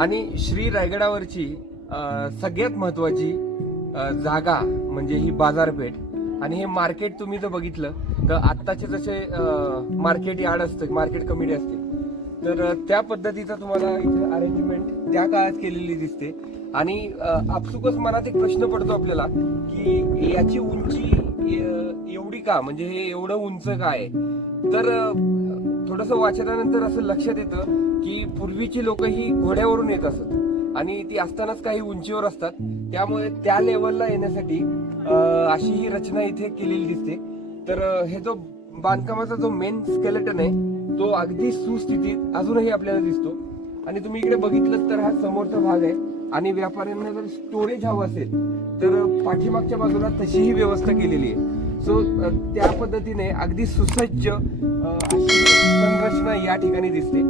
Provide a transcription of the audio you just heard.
आणि श्री रायगडावरची सगळ्यात महत्वाची जागा म्हणजे ही बाजारपेठ. आणि हे मार्केट तुम्ही जर बघितलं तर आत्ताचे जसे मार्केट यार्ड असतं, मार्केट कमिटी असते, तर त्या पद्धतीचं तुम्हाला इथे अरेंजमेंट त्या काळात केलेली दिसते. आणि आपसुकच मनात एक प्रश्न पडतो आपल्याला की याची उंची एवढी का, म्हणजे हे एवढं उंच काय आहे. तर थोडंसं वाचनानंतर असं लक्षात येतं की पूर्वीची लोक ही घोड्यावरून येत असत आणि ती असतानाच काही उंचीवर असतात, त्यामुळे त्या लेवलला येण्यासाठी अशी ही रचना इथे केलेली दिसते. तर हे जो बांधकामाचा जो मेन स्केलेटन आहे तो अगदी सुस्थितीत अजूनही आपल्याला दिसतो. आणि तुम्ही इकडे बघितलं तर हा समोरचा भाग आहे. आणि व्यापाऱ्यांना जर स्टोरेज हवं असेल तर पाठीमागच्या बाजूला तशीही व्यवस्था केलेली आहे. सो त्या पद्धतीने अगदी सुसज्ज अशी संरचना या ठिकाणी दिसते.